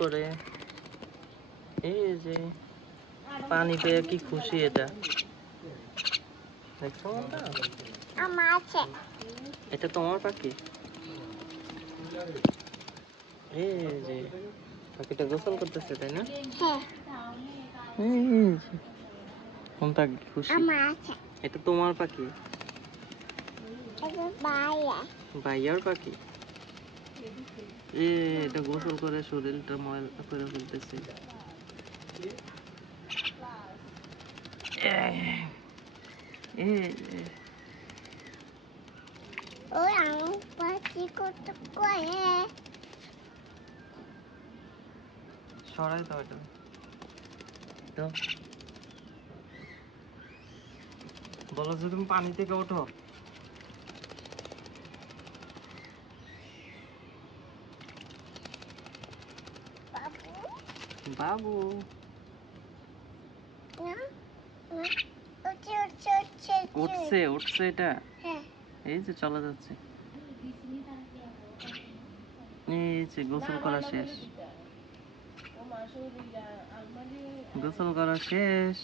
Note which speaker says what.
Speaker 1: করে। এই যে পানি পেয়ে কি খুশি এটা? দেখছ
Speaker 2: আমার আছে।
Speaker 1: এটা তোমার পাখি? এই যে পাখিটা গোসল করতেছে তাই না?
Speaker 2: হ্যাঁ।
Speaker 1: কোনটা খুশি?
Speaker 2: আমার আছে।
Speaker 1: এটা তোমার পাখি? ভাইয়ার পাখি? এ এটা গোসল করে শরীরটা ময়লা করে ফেলতেছে।
Speaker 2: ওই পাখি
Speaker 1: সরাই দাও এটা। দাও। বলো যে তুমি পানি থেকে ওঠো।
Speaker 2: বাবু উঠছে উঠছে
Speaker 1: এটা। এই যে চলে যাচ্ছে। এই যে গোসল করা শেষ। গোসল করা শেষ।